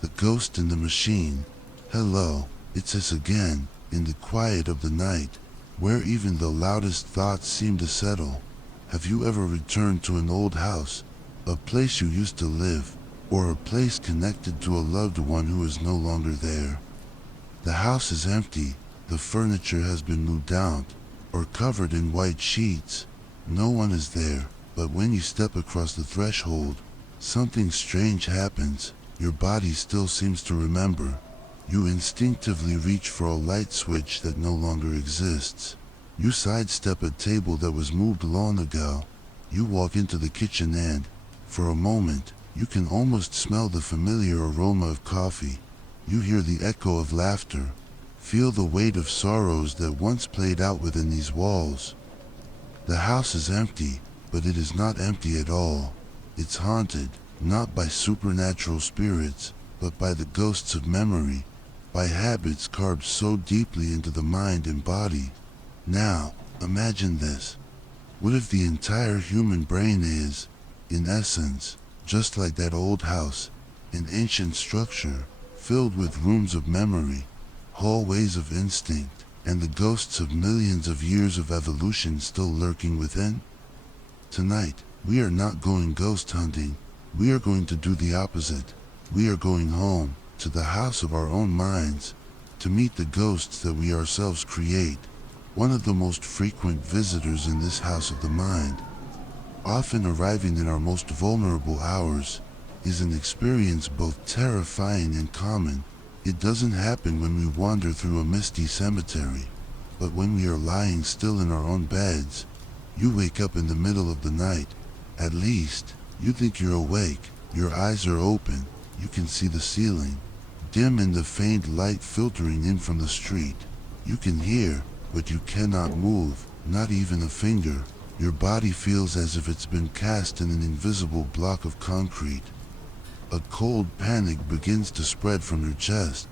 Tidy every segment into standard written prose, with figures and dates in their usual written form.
The ghost in the machine. Hello, it's us again, in the quiet of the night, where even the loudest thoughts seem to settle. Have you ever returned to an old house, a place you used to live, or a place connected to a loved one who is no longer there? The house is empty, the furniture has been moved out, or covered in white sheets. No one is there, but when you step across the threshold, something strange happens. Your body still seems to remember. You instinctively reach for a light switch that no longer exists. You sidestep a table that was moved long ago. You walk into the kitchen and, for a moment, you can almost smell the familiar aroma of coffee. You hear the echo of laughter. Feel the weight of sorrows that once played out within these walls. The house is empty, but it is not empty at all. It's haunted, not by supernatural spirits, but by the ghosts of memory, by habits carved so deeply into the mind and body. Now, imagine this. What if the entire human brain is, in essence, just like that old house, an ancient structure, filled with rooms of memory, hallways of instinct, and the ghosts of millions of years of evolution still lurking within? Tonight, we are not going ghost hunting. We are going to do the opposite. We are going home, to the house of our own minds, to meet the ghosts that we ourselves create. One of the most frequent visitors in this house of the mind, often arriving in our most vulnerable hours, is an experience both terrifying and common. It doesn't happen when we wander through a misty cemetery, but when we are lying still in our own beds. You wake up in the middle of the night. At least, you think you're awake. Your eyes are open. You can see the ceiling, dim in the faint light filtering in from the street. You can hear, but you cannot move, not even a finger. Your body feels as if it's been cast in an invisible block of concrete. A cold panic begins to spread from your chest,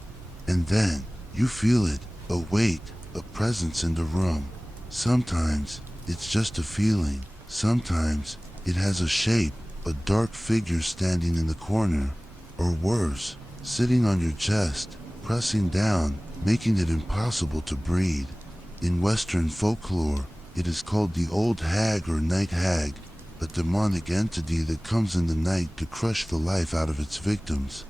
and then you feel it, a weight, a presence in the room. Sometimes it's just a feeling. Sometimes it has a shape, a dark figure standing in the corner, or worse, sitting on your chest, pressing down, making it impossible to breathe. In Western folklore, it is called the old hag or night hag, a demonic entity that comes in the night to crush the life out of its victims.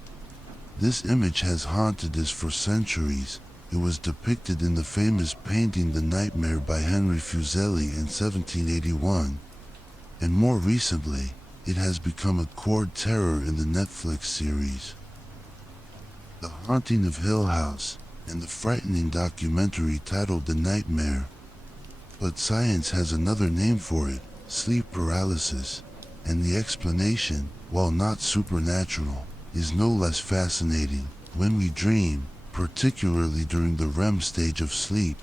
This image has haunted us for centuries. It was depicted in the famous painting The Nightmare by Henry Fuseli in 1781, and more recently, it has become a core terror in the Netflix series The Haunting of Hill House, and the frightening documentary titled The Nightmare. But science has another name for it, sleep paralysis, and the explanation, while not supernatural, is no less fascinating. When we dream, particularly during the REM stage of sleep,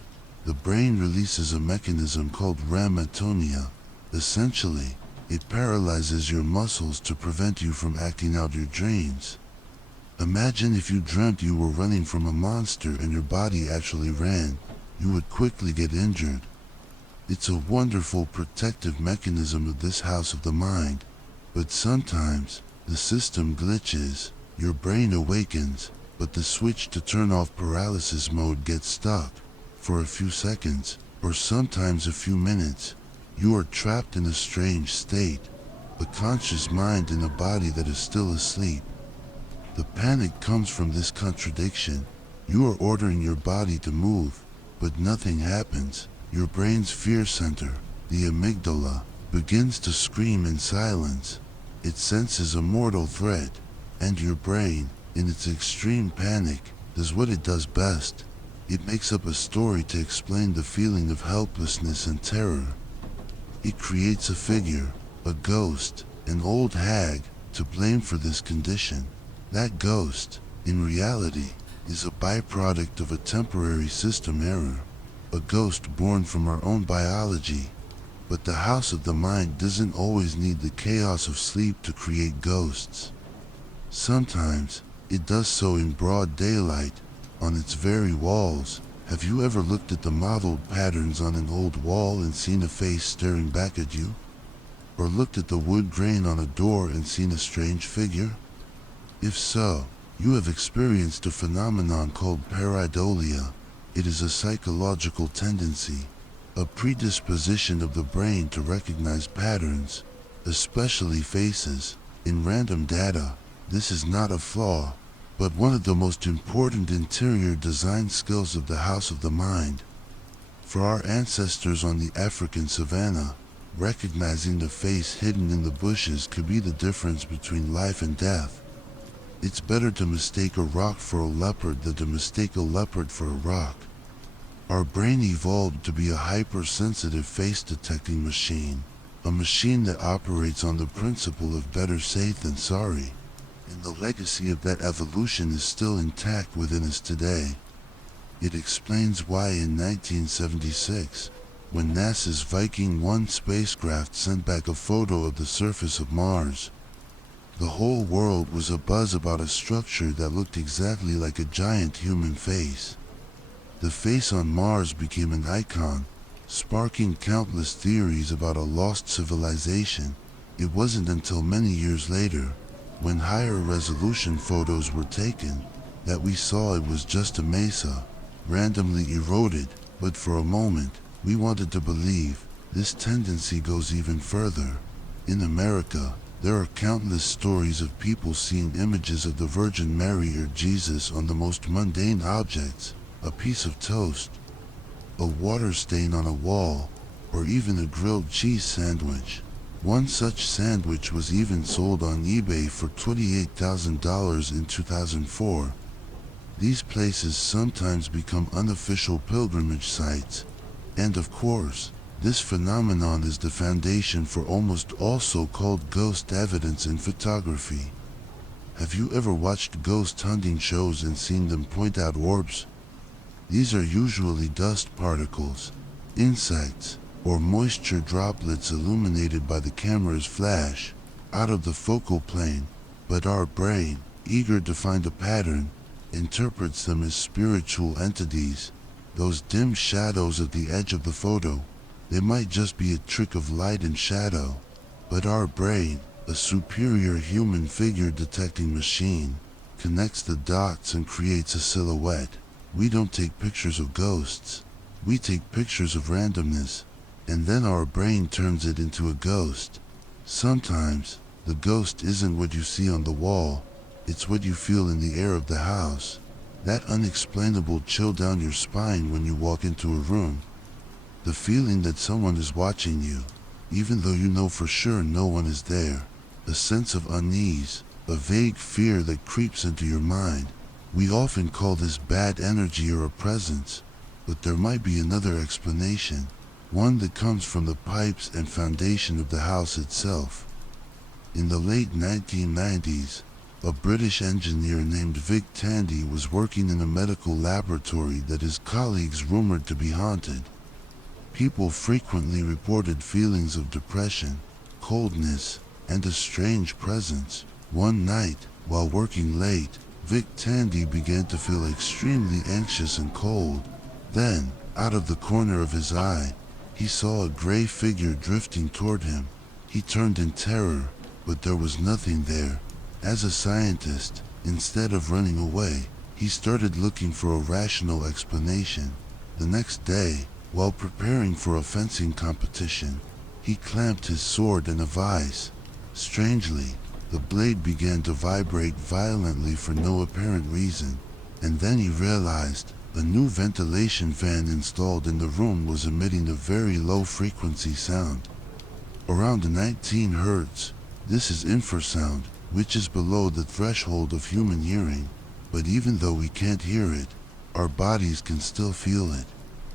the brain releases a mechanism called REM atonia. Essentially, it paralyzes your muscles to prevent you from acting out your dreams. Imagine if you dreamt you were running from a monster and your body actually ran. You would quickly get injured. It's a wonderful protective mechanism of this house of the mind, but sometimes the system glitches. Your brain awakens, but the switch to turn off paralysis mode gets stuck. For a few seconds, or sometimes a few minutes, you are trapped in a strange state, a conscious mind in a body that is still asleep. The panic comes from this contradiction. You are ordering your body to move, but nothing happens. Your brain's fear center, the amygdala, begins to scream in silence. It senses a mortal threat, and your brain, in its extreme panic, does what it does best. It makes up a story to explain the feeling of helplessness and terror. It creates a figure, a ghost, an old hag, to blame for this condition. That ghost, in reality, is a byproduct of a temporary system error, a ghost born from our own biology. But the house of the mind doesn't always need the chaos of sleep to create ghosts. Sometimes, it does so in broad daylight, on its very walls. Have you ever looked at the mottled patterns on an old wall and seen a face staring back at you? Or looked at the wood grain on a door and seen a strange figure? If so, You have experienced a phenomenon called pareidolia. It is a psychological tendency, a predisposition of the brain to recognize patterns, especially faces, in random data. This is not a flaw, but one of the most important interior design skills of the house of the mind. For our ancestors on the African savanna, recognizing the face hidden in the bushes could be the difference between life and death. It's better to mistake a rock for a leopard than to mistake a leopard for a rock. Our brain evolved to be a hypersensitive face-detecting machine, a machine that operates on the principle of better safe than sorry. And the legacy of that evolution is still intact within us today. It explains why in 1976, when NASA's Viking 1 spacecraft sent back a photo of the surface of Mars, the whole world was abuzz about a structure that looked exactly like a giant human face. The face on Mars became an icon, sparking countless theories about a lost civilization. It wasn't until many years later, when higher resolution photos were taken, that we saw it was just a mesa, randomly eroded. But for a moment, we wanted to believe. This tendency goes even further. In America, there are countless stories of people seeing images of the Virgin Mary or Jesus on the most mundane objects, a piece of toast, a water stain on a wall, or even a grilled cheese sandwich. One such sandwich was even sold on eBay for $28,000 in 2004. These places sometimes become unofficial pilgrimage sites, and of course, this phenomenon is the foundation for almost all so-called ghost evidence in photography. Have you ever watched ghost hunting shows and seen them point out orbs? These are usually dust particles, insects, or moisture droplets illuminated by the camera's flash out of the focal plane, but our brain, eager to find a pattern, interprets them as spiritual entities. Those dim shadows at the edge of the photo, they might just be a trick of light and shadow, but our brain, a superior human figure detecting machine, connects the dots and creates a silhouette. We don't take pictures of ghosts, we take pictures of randomness, and then our brain turns it into a ghost. Sometimes, the ghost isn't what you see on the wall, it's what you feel in the air of the house. That unexplainable chill down your spine when you walk into a room. The feeling that someone is watching you, even though you know for sure no one is there. A sense of unease, a vague fear that creeps into your mind. We often call this bad energy or a presence, but there might be another explanation, one that comes from the pipes and foundation of the house itself. In the late 1990s, a British engineer named Vic Tandy was working in a medical laboratory that his colleagues rumored to be haunted. People frequently reported feelings of depression, coldness, and a strange presence. One night, while working late, Vic Tandy began to feel extremely anxious and cold. Then, out of the corner of his eye, he saw a gray figure drifting toward him. He turned in terror, but there was nothing there. As a scientist, instead of running away, he started looking for a rational explanation. The next day, while preparing for a fencing competition, he clamped his sword in a vise. Strangely, the blade began to vibrate violently for no apparent reason, and then he realized a new ventilation fan installed in the room was emitting a very low-frequency sound. Around 19 Hz, this is infrasound, which is below the threshold of human hearing, but even though we can't hear it, our bodies can still feel it.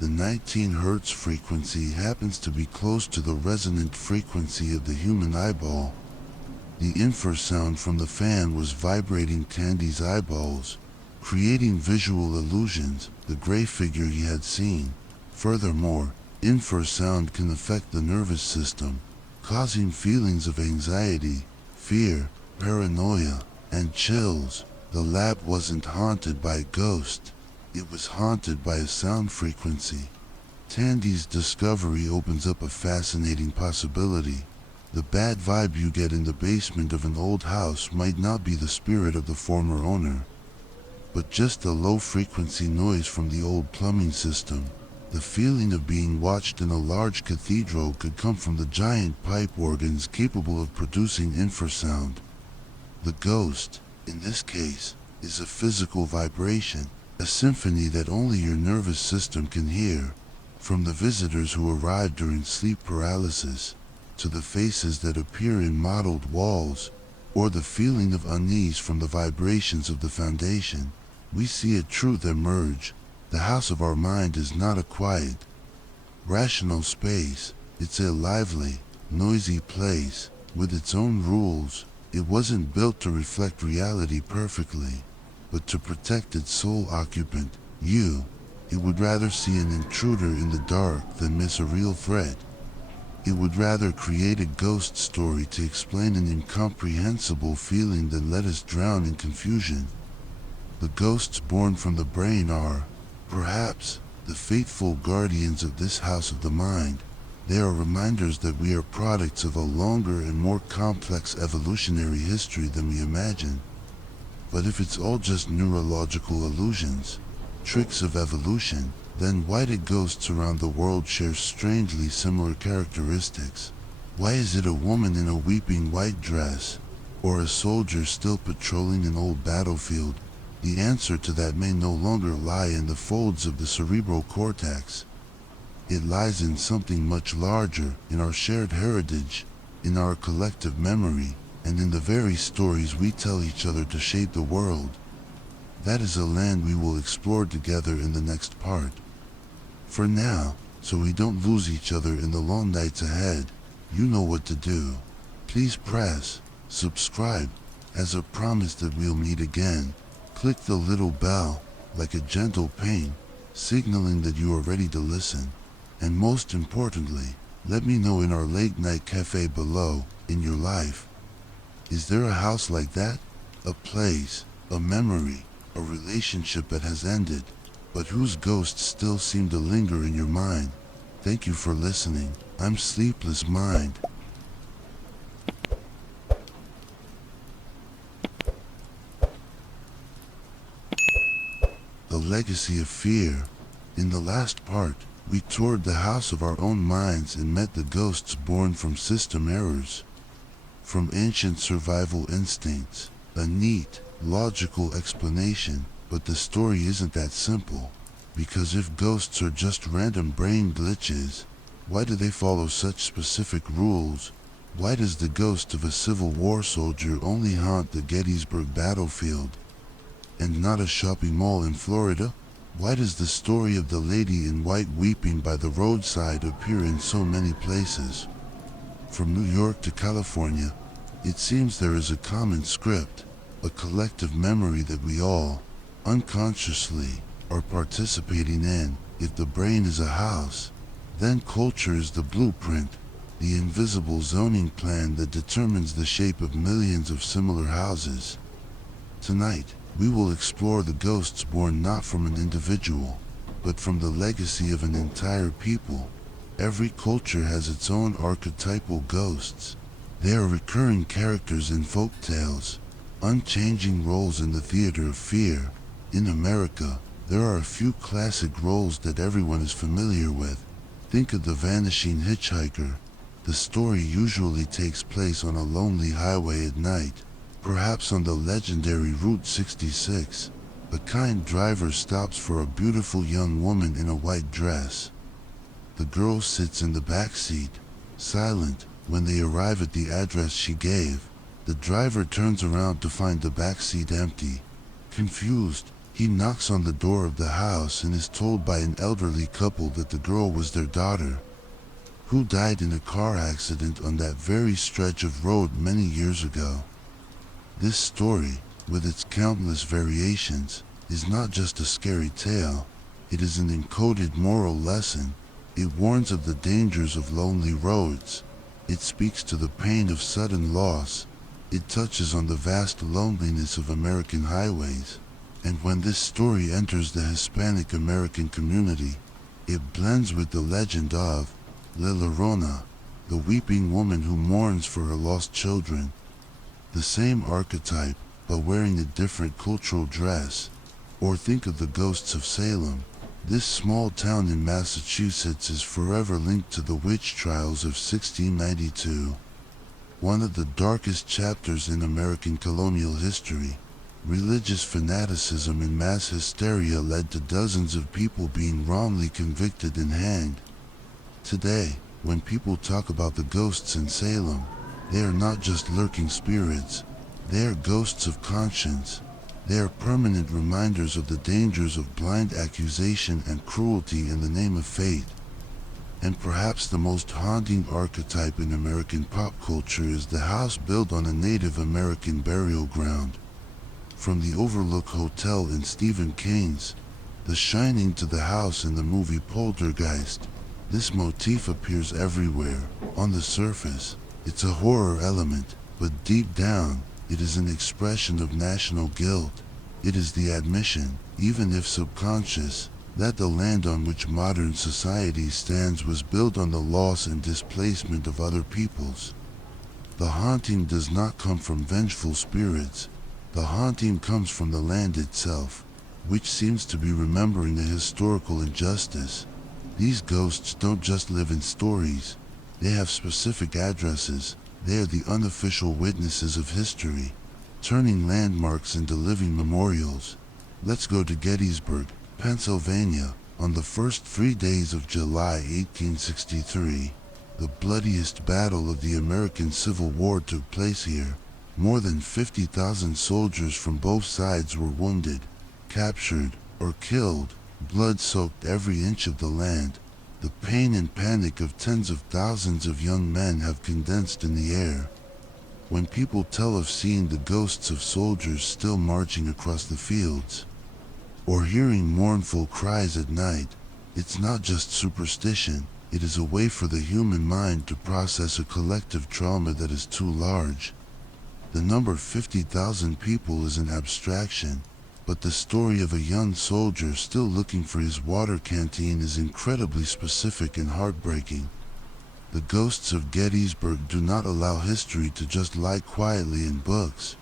The 19 Hz frequency happens to be close to the resonant frequency of the human eyeball. The infrasound from the fan was vibrating Tandy's eyeballs, creating visual illusions, the gray figure he had seen. Furthermore, infrasound can affect the nervous system, causing feelings of anxiety, fear, paranoia, and chills. The lab wasn't haunted by a ghost, it was haunted by a sound frequency. Tandy's discovery opens up a fascinating possibility. The bad vibe you get in the basement of an old house might not be the spirit of the former owner, but just a low-frequency noise from the old plumbing system. The feeling of being watched in a large cathedral could come from the giant pipe organs capable of producing infrasound. The ghost, in this case, is a physical vibration, a symphony that only your nervous system can hear. From the visitors who arrive during sleep paralysis, to the faces that appear in mottled walls, or the feeling of unease from the vibrations of the foundation, we see a truth emerge. The house of our mind is not a quiet, rational space. It's a lively, noisy place, with its own rules. It wasn't built to reflect reality perfectly, but to protect its sole occupant, you. It would rather see an intruder in the dark than miss a real threat. It would rather create a ghost story to explain an incomprehensible feeling than let us drown in confusion. The ghosts born from the brain are, perhaps, the faithful guardians of this house of the mind. They are reminders that we are products of a longer and more complex evolutionary history than we imagine. But if it's all just neurological illusions, tricks of evolution, then why do ghosts around the world share strangely similar characteristics? Why is it a woman in a weeping white dress, or a soldier still patrolling an old battlefield? The answer to that may no longer lie in the folds of the cerebral cortex. It lies in something much larger, in our shared heritage, in our collective memory, and in the very stories we tell each other to shape the world. That is a land we will explore together in the next part. For now, so we don't lose each other in the long nights ahead, you know what to do. Please press subscribe, as a promise that we'll meet again. Click the little bell, like a gentle ping, signaling that you are ready to listen. And most importantly, let me know in our late night cafe below, in your life. Is there a house like that? A place, a memory, a relationship that has ended, but whose ghosts still seem to linger in your mind? Thank you for listening. I'm Sleepless Mind. The legacy of fear. In the last part, we toured the house of our own minds and met the ghosts born from system errors, from ancient survival instincts. A neat, logical explanation, but the story isn't that simple. Because if ghosts are just random brain glitches, why do they follow such specific rules? Why does the ghost of a Civil War soldier only haunt the Gettysburg battlefield, and not a shopping mall in Florida? Why does the story of the lady in white weeping by the roadside appear in so many places? From New York to California, it seems there is a common script, a collective memory that we all, unconsciously, are participating in. If the brain is a house, then culture is the blueprint, the invisible zoning plan that determines the shape of millions of similar houses. Tonight, we will explore the ghosts born not from an individual, but from the legacy of an entire people. Every culture has its own archetypal ghosts. They are recurring characters in folk tales, unchanging roles in the theater of fear. In America, there are a few classic roles that everyone is familiar with. Think of the vanishing hitchhiker. The story usually takes place on a lonely highway at night, perhaps on the legendary Route 66. A kind driver stops for a beautiful young woman in a white dress. The girl sits in the back seat, silent. When they arrive at the address she gave, the driver turns around to find the back seat empty. Confused, he knocks on the door of the house and is told by an elderly couple that the girl was their daughter, who died in a car accident on that very stretch of road many years ago. This story, with its countless variations, is not just a scary tale. It is an encoded moral lesson. It warns of the dangers of lonely roads. It speaks to the pain of sudden loss. It touches on the vast loneliness of American highways. And when this story enters the Hispanic American community, it blends with the legend of La Llorona, the weeping woman who mourns for her lost children. The same archetype, but wearing a different cultural dress. Or think of the ghosts of Salem. This small town in Massachusetts is forever linked to the witch trials of 1692, one of the darkest chapters in American colonial history. Religious fanaticism and mass hysteria led to dozens of people being wrongly convicted and hanged. Today, when people talk about the ghosts in Salem, they are not just lurking spirits, they are ghosts of conscience. They are permanent reminders of the dangers of blind accusation and cruelty in the name of faith. And perhaps the most haunting archetype in American pop culture is the house built on a Native American burial ground. From the Overlook Hotel in Stephen King's The Shining to the house in the movie Poltergeist, this motif appears everywhere. On the surface, it's a horror element, but deep down, it is an expression of national guilt. It is the admission, even if subconscious, that the land on which modern society stands was built on the loss and displacement of other peoples. The haunting does not come from vengeful spirits. The haunting comes from the land itself, which seems to be remembering a historical injustice. These ghosts don't just live in stories. They have specific addresses. They are the unofficial witnesses of history, turning landmarks into living memorials. Let's go to Gettysburg, Pennsylvania, on the first 3 days of July 1863. The bloodiest battle of the American Civil War took place here. More than 50,000 soldiers from both sides were wounded, captured, or killed. Blood soaked every inch of the land. The pain and panic of tens of thousands of young men have condensed in the air. When people tell of seeing the ghosts of soldiers still marching across the fields, or hearing mournful cries at night, it's not just superstition, it is a way for the human mind to process a collective trauma that is too large. The number 50,000 people is an abstraction, but the story of a young soldier still looking for his water canteen is incredibly specific and heartbreaking. The ghosts of Gettysburg do not allow history to just lie quietly in books.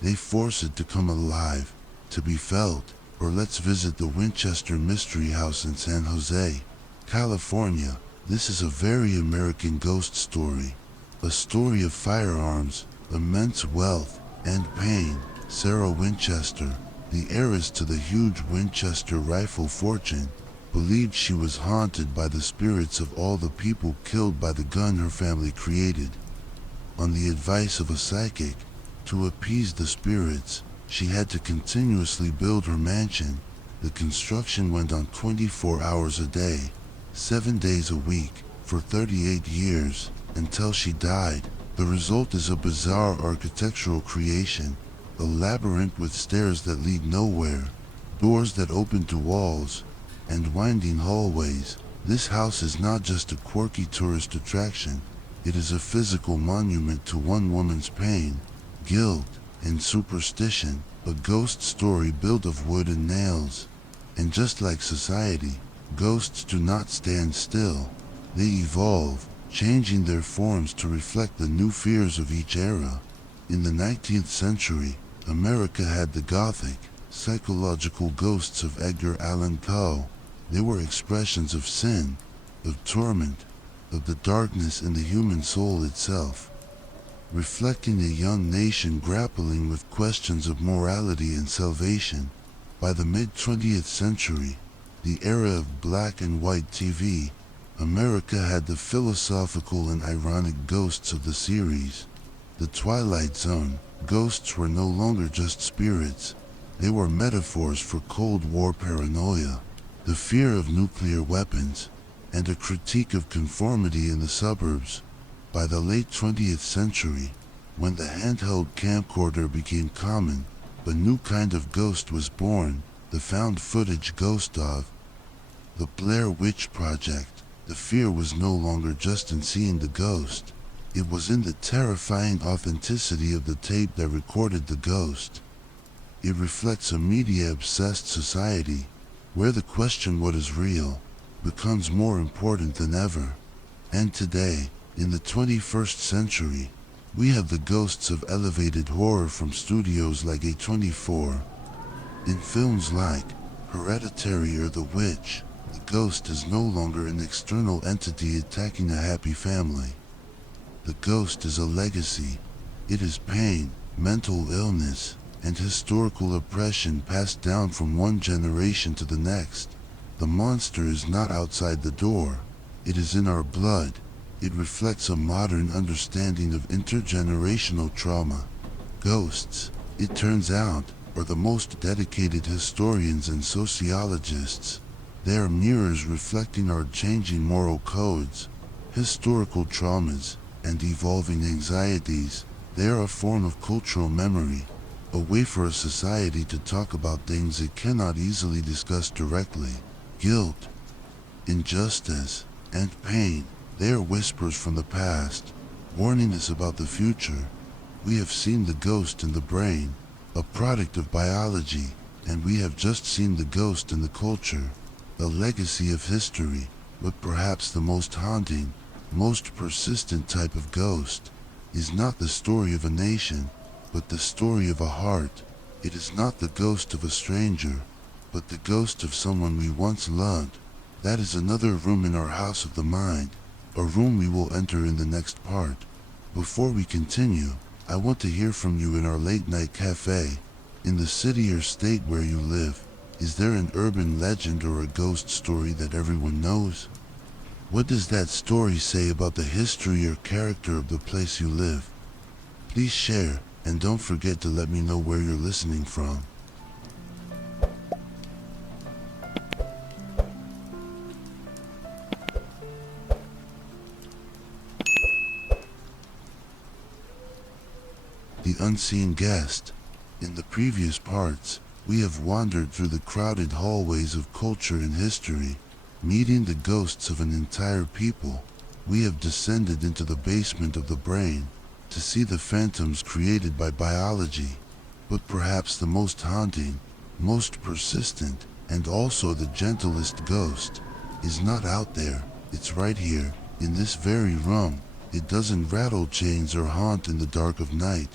They force it to come alive, to be felt. Or let's visit the Winchester Mystery House in San Jose, California. This is a very American ghost story. A story of firearms, immense wealth, and pain. Sarah Winchester, the heiress to the huge Winchester rifle fortune, believed she was haunted by the spirits of all the people killed by the gun her family created. On the advice of a psychic, to appease the spirits, she had to continuously build her mansion. The construction went on 24 hours a day, 7 days a week, for 38 years, until she died. The result is a bizarre architectural creation, a labyrinth with stairs that lead nowhere, doors that open to walls, and winding hallways. This house is not just a quirky tourist attraction, it is a physical monument to one woman's pain, guilt, and superstition, a ghost story built of wood and nails. And just like society, ghosts do not stand still. They evolve, changing their forms to reflect the new fears of each era. In the 19th century, America had the Gothic, psychological ghosts of Edgar Allan Poe. They were expressions of sin, of torment, of the darkness in the human soul itself, reflecting a young nation grappling with questions of morality and salvation. By the mid-20th century, the era of black and white TV, America had the philosophical and ironic ghosts of the series. The Twilight Zone, ghosts were no longer just spirits, they were metaphors for Cold War paranoia, the fear of nuclear weapons, and a critique of conformity in the suburbs. By the late 20th century, when the handheld camcorder became common, a new kind of ghost was born, the found footage ghost of the Blair Witch Project. The fear was no longer just in seeing the ghost, it was in the terrifying authenticity of the tape that recorded the ghost. It reflects a media-obsessed society, where the question what is real becomes more important than ever. And today, In the 21st century, we have the ghosts of elevated horror from studios like A24. In films like Hereditary or The Witch, the ghost is no longer an external entity attacking a happy family. The ghost is a legacy. It is pain, mental illness, and historical oppression passed down from one generation to the next. The monster is not outside the door. It is in our blood. It reflects a modern understanding of intergenerational trauma. Ghosts, it turns out, are the most dedicated historians and sociologists. They are mirrors reflecting our changing moral codes, historical traumas, and evolving anxieties. They are a form of cultural memory, a way for a society to talk about things it cannot easily discuss directly. Guilt, injustice, and pain. They are whispers from the past, warning us about the future. We have seen the ghost in the brain, a product of biology, and we have just seen the ghost in the culture, a legacy of history. But perhaps the most haunting, most persistent type of ghost is not the story of a nation, but the story of a heart. It is not the ghost of a stranger, but the ghost of someone we once loved. That is another room in our house of the mind, a room we will enter in the next part. Before we continue, I want to hear from you in our late night cafe. In the city or state where you live, is there an urban legend or a ghost story that everyone knows? What does that story say about the history or character of the place you live? Please share, and don't forget to let me know where you're listening from. The unseen guest. In the previous parts, we have wandered through the crowded hallways of culture and history, meeting the ghosts of an entire people. We have descended into the basement of the brain to see the phantoms created by biology. But perhaps the most haunting, most persistent, and also the gentlest ghost is not out there. It's right here, in this very room. It doesn't rattle chains or haunt in the dark of night.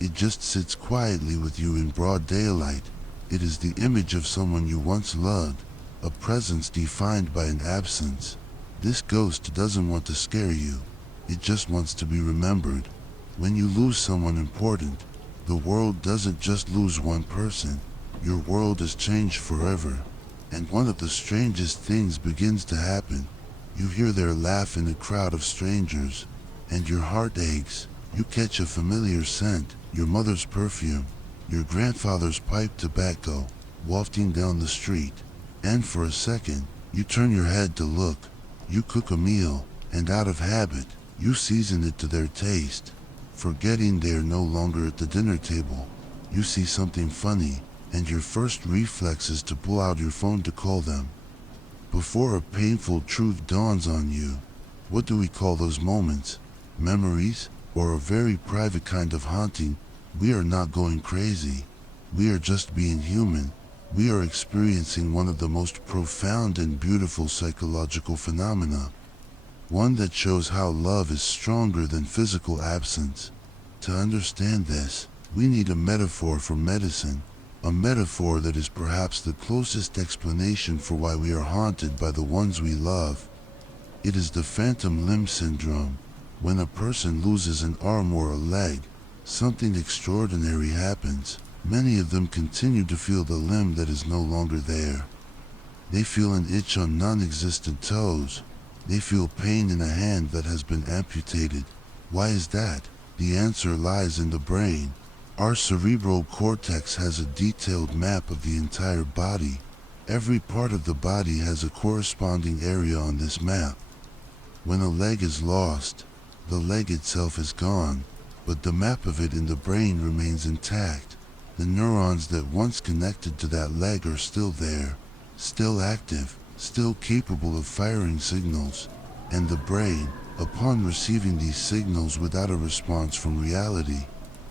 It just sits quietly with you in broad daylight. It is the image of someone you once loved, a presence defined by an absence. This ghost doesn't want to scare you. It just wants to be remembered. When you lose someone important, the world doesn't just lose one person. Your world is changed forever. And one of the strangest things begins to happen. You hear their laugh in a crowd of strangers, and your heart aches. You catch a familiar scent, your mother's perfume, your grandfather's pipe tobacco, wafting down the street. And for a second, you turn your head to look. You cook a meal, and out of habit, you season it to their taste. Forgetting they're no longer at the dinner table, you see something funny, and your first reflex is to pull out your phone to call them. Before a painful truth dawns on you, what do we call those moments? Memories? Or a very private kind of haunting? We are not going crazy. We are just being human. We are experiencing one of the most profound and beautiful psychological phenomena. One that shows how love is stronger than physical absence. To understand this, we need a metaphor for medicine, a metaphor that is perhaps the closest explanation for why we are haunted by the ones we love. It is the phantom limb syndrome. When a person loses an arm or a leg, something extraordinary happens. Many of them continue to feel the limb that is no longer there. They feel an itch on non-existent toes. They feel pain in a hand that has been amputated. Why is that? The answer lies in the brain. Our cerebral cortex has a detailed map of the entire body. Every part of the body has a corresponding area on this map. When a leg is lost, the leg itself is gone, but the map of it in the brain remains intact. The neurons that once connected to that leg are still there, still active, still capable of firing signals. And the brain, upon receiving these signals without a response from reality,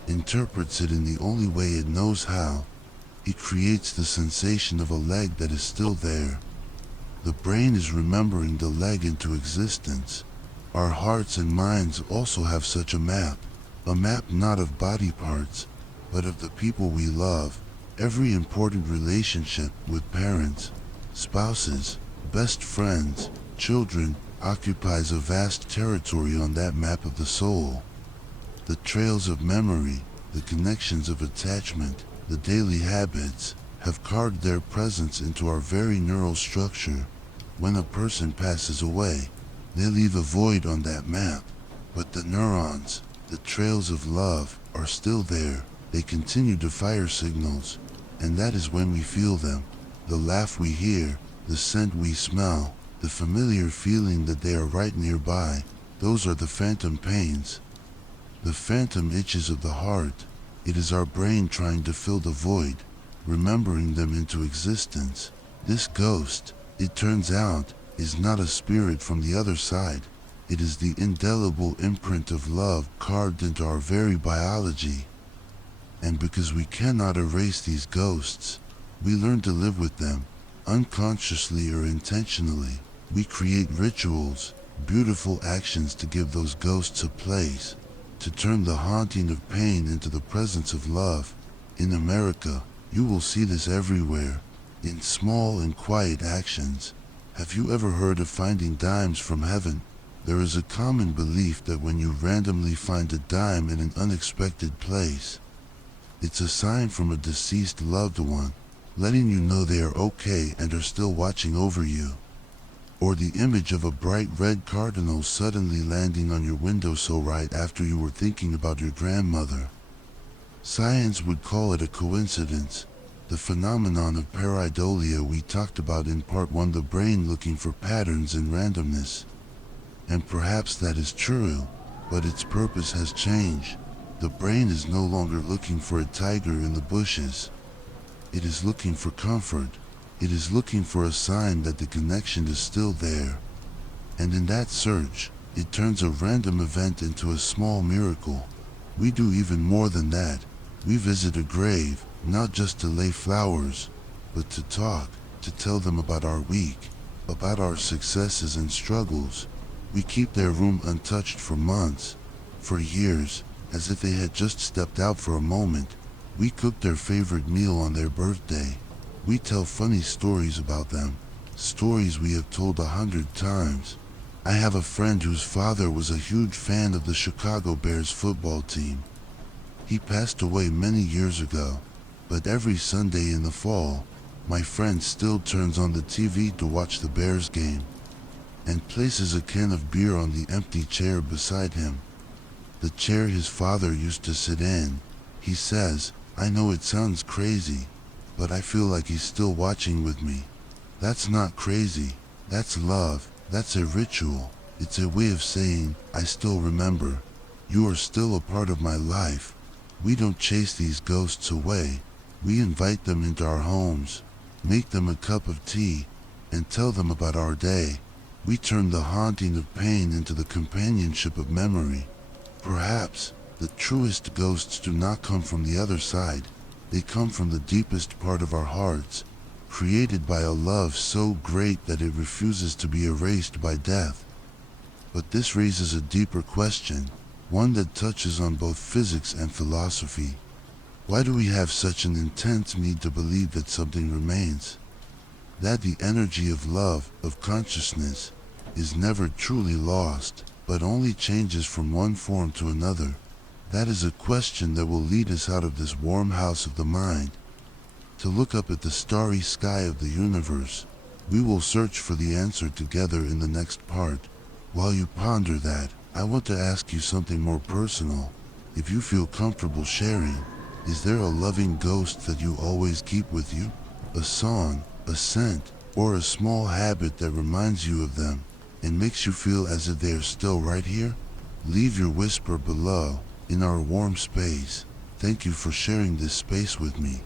interprets it in the only way it knows how. It creates the sensation of a leg that is still there. The brain is remembering the leg into existence. Our hearts and minds also have such a map not of body parts, but of the people we love. Every important relationship with parents, spouses, best friends, children occupies a vast territory on that map of the soul. The trails of memory, the connections of attachment, the daily habits have carved their presence into our very neural structure. When a person passes away, they leave a void on that map, but the neurons, the trails of love, are still there. They continue to fire signals, and that is when we feel them. The laugh we hear, the scent we smell, the familiar feeling that they are right nearby. Those are the phantom pains, the phantom itches of the heart. It is our brain trying to fill the void, remembering them into existence. This ghost, it turns out, is not a spirit from the other side. It is the indelible imprint of love carved into our very biology. And because we cannot erase these ghosts, we learn to live with them, unconsciously or intentionally. We create rituals, beautiful actions to give those ghosts a place, to turn the haunting of pain into the presence of love. In America, you will see this everywhere, in small and quiet actions. Have you ever heard of finding dimes from heaven? There is a common belief that when you randomly find a dime in an unexpected place, it's a sign from a deceased loved one, letting you know they are okay and are still watching over you. Or the image of a bright red cardinal suddenly landing on your windowsill right after you were thinking about your grandmother. Science would call it a coincidence, the phenomenon of pareidolia we talked about in part 1, the brain looking for patterns and randomness. And perhaps that is true, but its purpose has changed. The brain is no longer looking for a tiger in the bushes. It is looking for comfort. It is looking for a sign that the connection is still there. And in that search, it turns a random event into a small miracle. We do even more than that. We visit a grave, not just to lay flowers, but to talk, to tell them about our week, about our successes and struggles. We keep their room untouched for months, for years, as if they had just stepped out for a moment. We cook their favorite meal on their birthday. We tell funny stories about them, stories we have told 100 times. I have a friend whose father was a huge fan of the Chicago Bears football team. He passed away many years ago, but every Sunday in the fall, my friend still turns on the TV to watch the Bears game, and places a can of beer on the empty chair beside him. The chair his father used to sit in. He says, "I know it sounds crazy, but I feel like he's still watching with me." That's not crazy. That's love. That's a ritual. It's a way of saying, I still remember. You are still a part of my life. We don't chase these ghosts away. We invite them into our homes, make them a cup of tea, and tell them about our day. We turn the haunting of pain into the companionship of memory. Perhaps the truest ghosts do not come from the other side. They come from the deepest part of our hearts, created by a love so great that it refuses to be erased by death. But this raises a deeper question, one that touches on both physics and philosophy. Why do we have such an intense need to believe that something remains? That the energy of love, of consciousness, is never truly lost, but only changes from one form to another? That is a question that will lead us out of this warm house of the mind, to look up at the starry sky of the universe. We will search for the answer together in the next part. While you ponder that, I want to ask you something more personal. If you feel comfortable sharing, is there a loving ghost that you always keep with you? A song, a scent, or a small habit that reminds you of them and makes you feel as if they are still right here? Leave your whisper below, in our warm space. Thank you for sharing this space with me.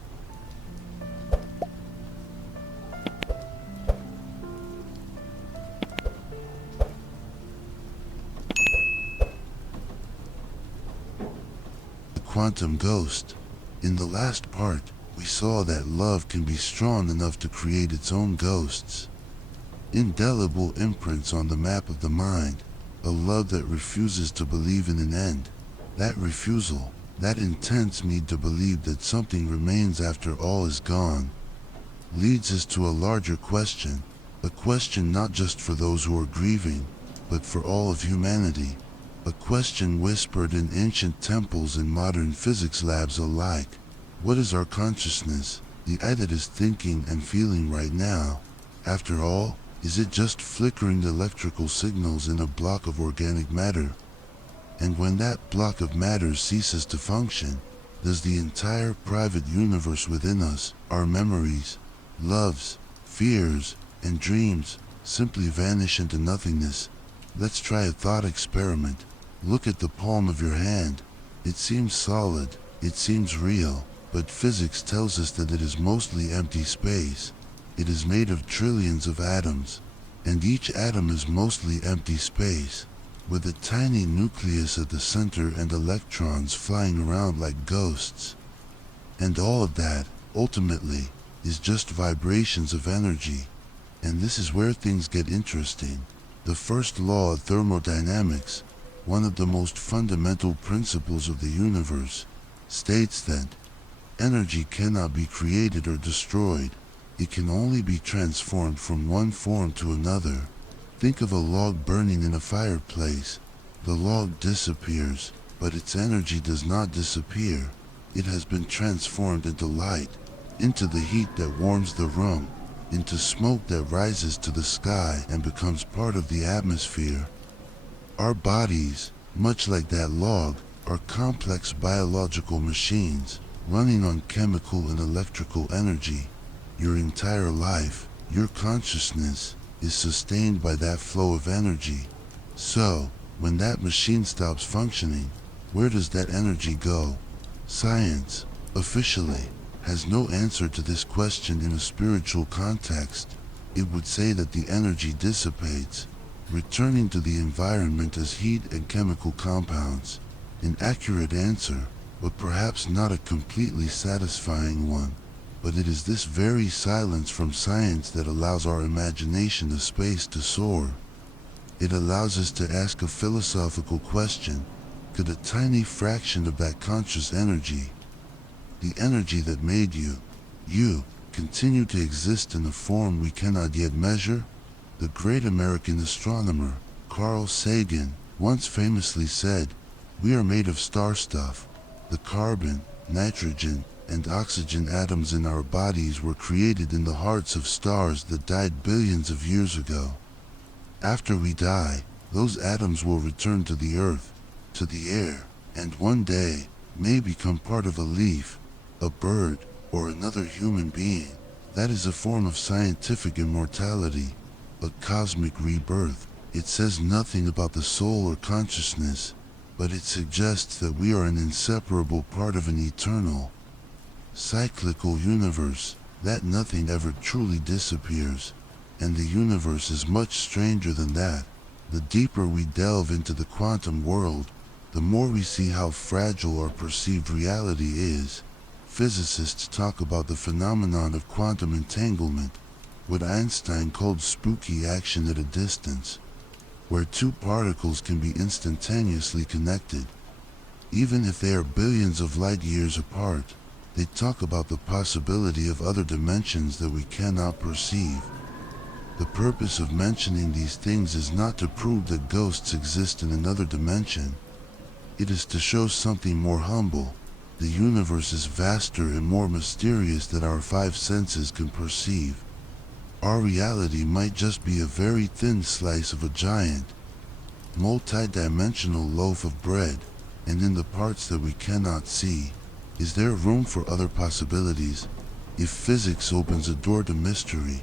The quantum ghost. In the last part, we saw that love can be strong enough to create its own ghosts, indelible imprints on the map of the mind. a love that refuses to believe in an end. That refusal, that intense need to believe that something remains after all is gone, leads us to a larger question, a question not just for those who are grieving, but for all of humanity, a question whispered in ancient temples and modern physics labs alike. What is our consciousness, the I that is thinking and feeling right now? After all, is it just flickering electrical signals in a block of organic matter? And when that block of matter ceases to function, does the entire private universe within us, our memories, loves, fears, and dreams, simply vanish into nothingness? Let's try a thought experiment. Look at the palm of your hand. It seems solid, it seems real, but physics tells us that it is mostly empty space. It is made of trillions of atoms, and each atom is mostly empty space, with a tiny nucleus at the center and electrons flying around like ghosts. And all of that, ultimately, is just vibrations of energy. And this is where things get interesting. The first law of thermodynamics, one of the most fundamental principles of the universe, states that energy cannot be created or destroyed. It can only be transformed from one form to another. Think of a log burning in a fireplace. The log disappears, but its energy does not disappear. It has been transformed into light, into the heat that warms the room, into smoke that rises to the sky and becomes part of the atmosphere. Our bodies, much like that log, are complex biological machines, running on chemical and electrical energy. Your entire life, your consciousness, is sustained by that flow of energy. So, when that machine stops functioning, where does that energy go? Science, officially, has no answer to this question in a spiritual context. It would say that the energy dissipates, returning to the environment as heat and chemical compounds. An accurate answer, but perhaps not a completely satisfying one. But it is this very silence from science that allows our imagination the space to soar. It allows us to ask a philosophical question. Could a tiny fraction of that conscious energy, the energy that made you, continue to exist in a form we cannot yet measure? The great American astronomer, Carl Sagan, once famously said, "We are made of star stuff. The carbon, nitrogen, and oxygen atoms in our bodies were created in the hearts of stars that died billions of years ago. After we die, those atoms will return to the earth, to the air, and one day may become part of a leaf, a bird, or another human being." That is a form of scientific immortality, a cosmic rebirth. It says nothing about the soul or consciousness, but it suggests that we are an inseparable part of an eternal, cyclical universe, that nothing ever truly disappears. And the universe is much stranger than that. The deeper we delve into the quantum world, the more we see how fragile our perceived reality is. Physicists talk about the phenomenon of quantum entanglement, what Einstein called spooky action at a distance, where two particles can be instantaneously connected, even if they are billions of light years apart. They talk about the possibility of other dimensions that we cannot perceive. The purpose of mentioning these things is not to prove that ghosts exist in another dimension. It is to show something more humble. The universe is vaster and more mysterious than our five senses can perceive. Our reality might just be a very thin slice of a giant, multi-dimensional loaf of bread, and in the parts that we cannot see, is there room for other possibilities? If physics opens a door to mystery,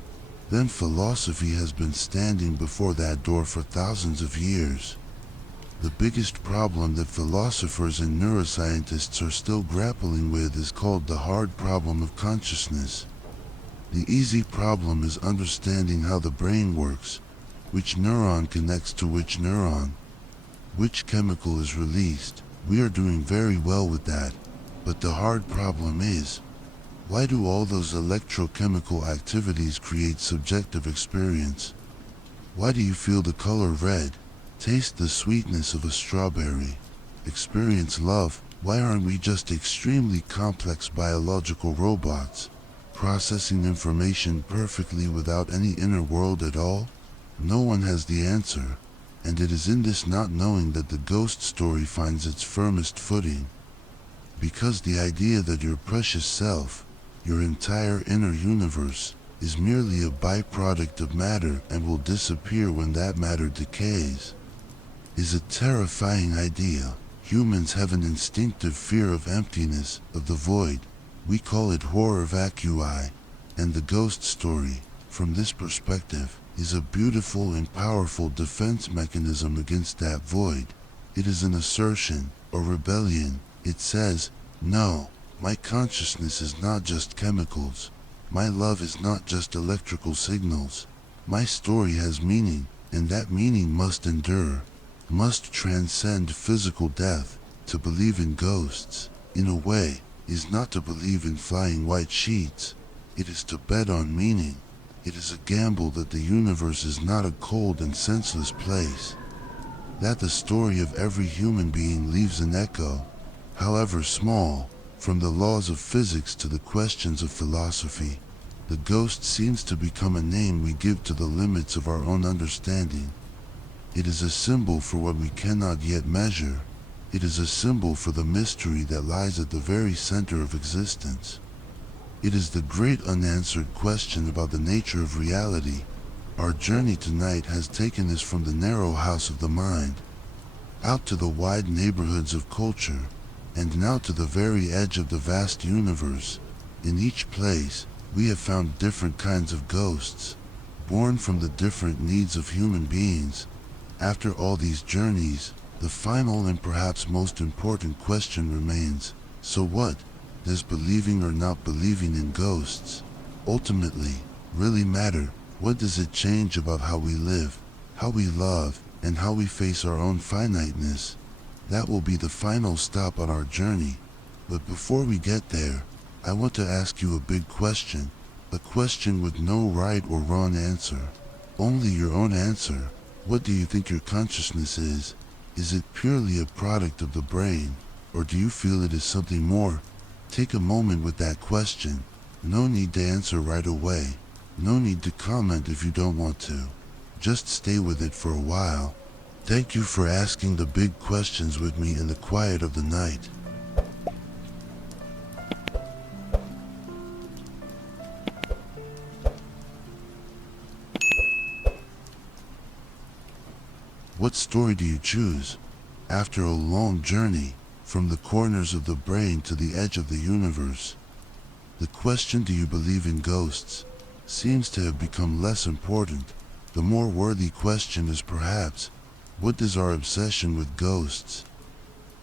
then philosophy has been standing before that door for thousands of years. The biggest problem that philosophers and neuroscientists are still grappling with is called the hard problem of consciousness. The easy problem is understanding how the brain works, which neuron connects to which neuron, which chemical is released. We are doing very well with that. But the hard problem is, why do all those electrochemical activities create subjective experience? Why do you feel the color red, Taste the sweetness of a strawberry. Experience love. Why aren't we just extremely complex biological robots, processing information perfectly without any inner world at all? No one has the answer, and it is in this not knowing that the ghost story finds its firmest footing. Because the idea that your precious self, your entire inner universe, is merely a byproduct of matter and will disappear when that matter decays, is a terrifying idea. Humans have an instinctive fear of emptiness, of the void. We call it horror vacui, and the ghost story, from this perspective, is a beautiful and powerful defense mechanism against that void. It is an assertion, a rebellion. It says, no, my consciousness is not just chemicals. My love is not just electrical signals. My story has meaning, and that meaning must endure, must transcend physical death. To believe in ghosts, in a way, is not to believe in flying white sheets. It is to bet on meaning. It is a gamble that the universe is not a cold and senseless place, that the story of every human being leaves an echo, however small, from the laws of physics to the questions of philosophy. The ghost seems to become a name we give to the limits of our own understanding. It is a symbol for what we cannot yet measure. It is a symbol for the mystery that lies at the very center of existence. It is the great unanswered question about the nature of reality. Our journey tonight has taken us from the narrow house of the mind, out to the wide neighborhoods of culture, and now to the very edge of the vast universe. In each place, we have found different kinds of ghosts, born from the different needs of human beings. After all these journeys, the final and perhaps most important question remains, so what? Does believing or not believing in ghosts ultimately really matter? What does it change about how we live, how we love, and how we face our own finiteness? That will be the final stop on our journey. But before we get there, I want to ask you a big question, a question with no right or wrong answer, only your own answer. What do you think your consciousness is? Is it purely a product of the brain, or do you feel it is something more? Take a moment with that question. No need to answer right away. No need to comment if you don't want to. Just stay with it for a while. Thank you for asking the big questions with me in the quiet of the night. What story do you choose? After a long journey, from the corners of the brain to the edge of the universe, the question, do you believe in ghosts, seems to have become less important. The more worthy question is perhaps, what does our obsession with ghosts,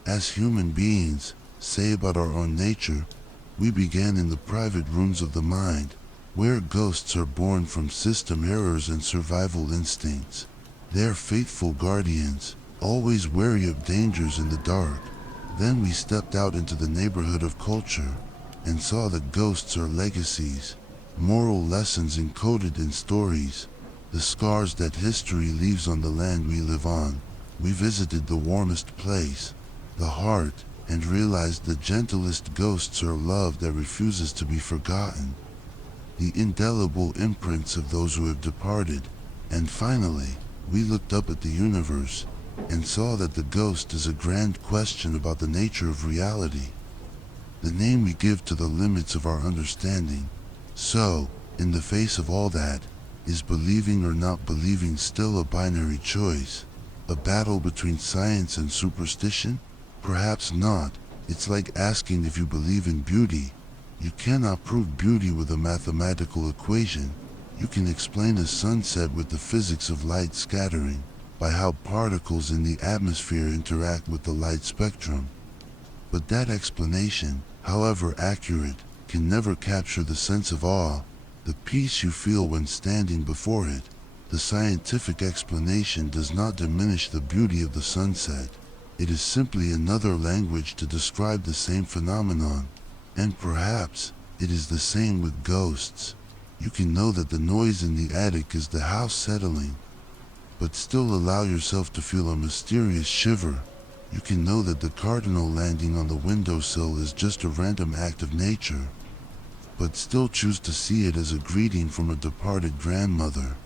as human beings, say about our own nature? We began in the private rooms of the mind, where ghosts are born from system errors and survival instincts. They are faithful guardians, always wary of dangers in the dark. Then we stepped out into the neighborhood of culture, and saw that ghosts are legacies, moral lessons encoded in stories, the scars that history leaves on the land we live on. We visited the warmest place, the heart, and realized the gentlest ghosts are love that refuses to be forgotten, the indelible imprints of those who have departed. And finally, we looked up at the universe, and saw that the ghost is a grand question about the nature of reality, the name we give to the limits of our understanding. So, in the face of all that, is believing or not believing still a binary choice? A battle between science and superstition? Perhaps not. It's like asking if you believe in beauty. You cannot prove beauty with a mathematical equation. You can explain a sunset with the physics of light scattering, by how particles in the atmosphere interact with the light spectrum. But that explanation, however accurate, can never capture the sense of awe, the peace you feel when standing before it. The scientific explanation does not diminish the beauty of the sunset. It is simply another language to describe the same phenomenon. And perhaps, it is the same with ghosts. You can know that the noise in the attic is the house settling, but still allow yourself to feel a mysterious shiver. You can know that the cardinal landing on the windowsill is just a random act of nature, but still choose to see it as a greeting from a departed grandmother.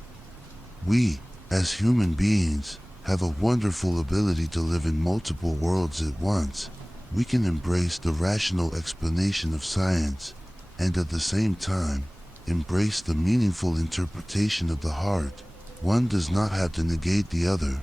We, as human beings, have a wonderful ability to live in multiple worlds at once. We can embrace the rational explanation of science, and at the same time, embrace the meaningful interpretation of the heart. One does not have to negate the other.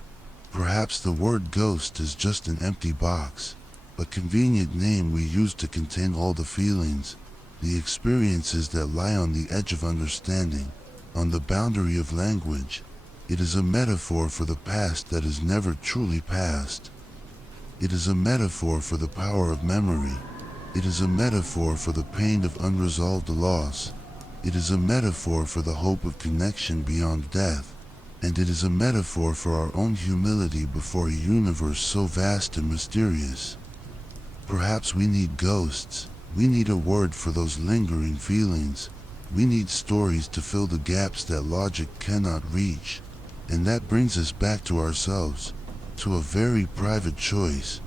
Perhaps the word ghost is just an empty box, a convenient name we use to contain all the feelings, the experiences that lie on the edge of understanding, on the boundary of language. It is a metaphor for the past that is never truly past. It is a metaphor for the power of memory. It is a metaphor for the pain of unresolved loss. It is a metaphor for the hope of connection beyond death. And it is a metaphor for our own humility before a universe so vast and mysterious. Perhaps we need ghosts. We need a word for those lingering feelings. We need stories to fill the gaps that logic cannot reach. And that brings us back to ourselves, to a very private choice.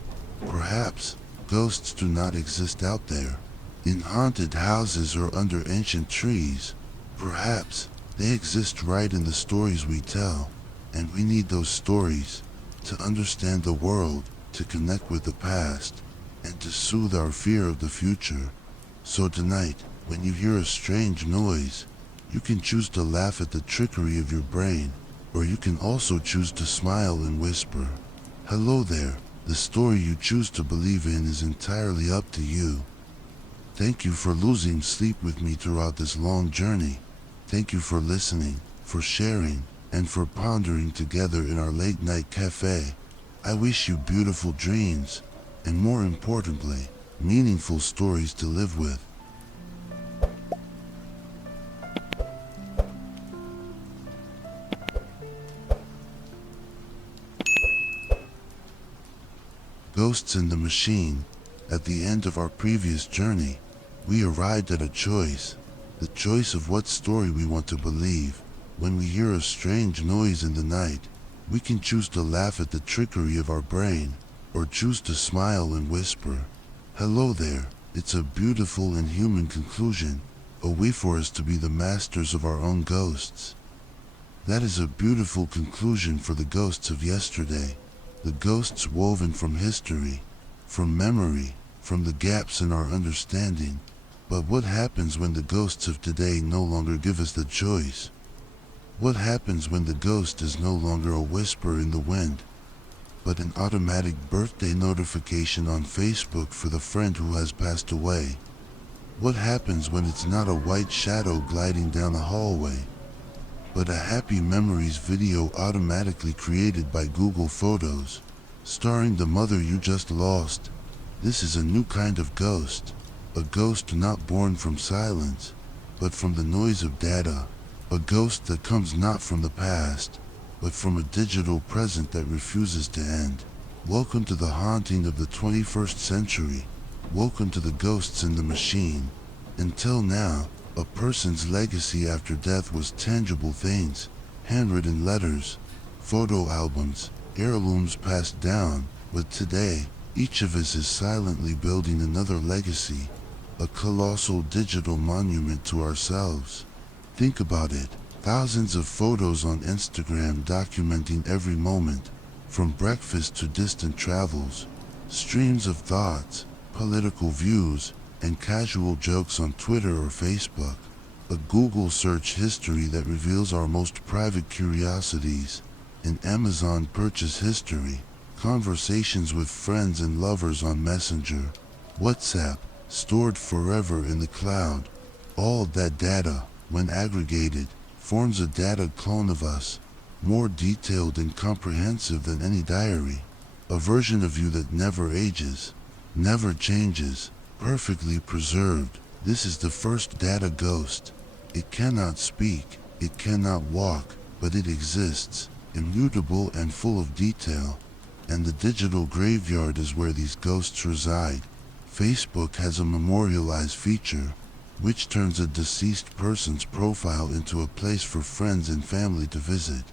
Perhaps ghosts do not exist out there, in haunted houses or under ancient trees. Perhaps they exist right in the stories we tell, and we need those stories to understand the world, to connect with the past, and to soothe our fear of the future. So tonight, when you hear a strange noise, you can choose to laugh at the trickery of your brain, or you can also choose to smile and whisper, "Hello there." The story you choose to believe in is entirely up to you. Thank you for losing sleep with me throughout this long journey. Thank you for listening, for sharing, and for pondering together in our late night cafe. I wish you beautiful dreams, and more importantly, meaningful stories to live with. Ghosts in the Machine. At the end of our previous journey, we arrived at a choice. The choice of what story we want to believe. When we hear a strange noise in the night, we can choose to laugh at the trickery of our brain, or choose to smile and whisper, "Hello there." It's a beautiful and human conclusion, a way for us to be the masters of our own ghosts. That is a beautiful conclusion for the ghosts of yesterday, the ghosts woven from history, from memory, from the gaps in our understanding. But what happens when the ghosts of today no longer give us the choice? What happens when the ghost is no longer a whisper in the wind, but an automatic birthday notification on Facebook for the friend who has passed away? What happens when it's not a white shadow gliding down a hallway, but a happy memories video automatically created by Google Photos, starring the mother you just lost? This is a new kind of ghost. A ghost not born from silence, but from the noise of data. A ghost that comes not from the past, but from a digital present that refuses to end. Welcome to the haunting of the 21st century. Welcome to the ghosts in the machine. Until now, a person's legacy after death was tangible things, handwritten letters, photo albums, heirlooms passed down. But today, each of us is silently building another legacy, a colossal digital monument to ourselves. Think about it, thousands of photos on Instagram documenting every moment, from breakfast to distant travels, streams of thoughts, political views, and casual jokes on Twitter or Facebook. A Google search history that reveals our most private curiosities, an Amazon purchase history, conversations with friends and lovers on Messenger, WhatsApp, stored forever in the cloud. All that data, when aggregated, forms a data clone of us, more detailed and comprehensive than any diary. A version of you that never ages, never changes, perfectly preserved. This is the first data ghost. It cannot speak, it cannot walk, but it exists, immutable and full of detail. And the digital graveyard is where these ghosts reside. Facebook has a memorialize feature, which turns a deceased person's profile into a place for friends and family to visit.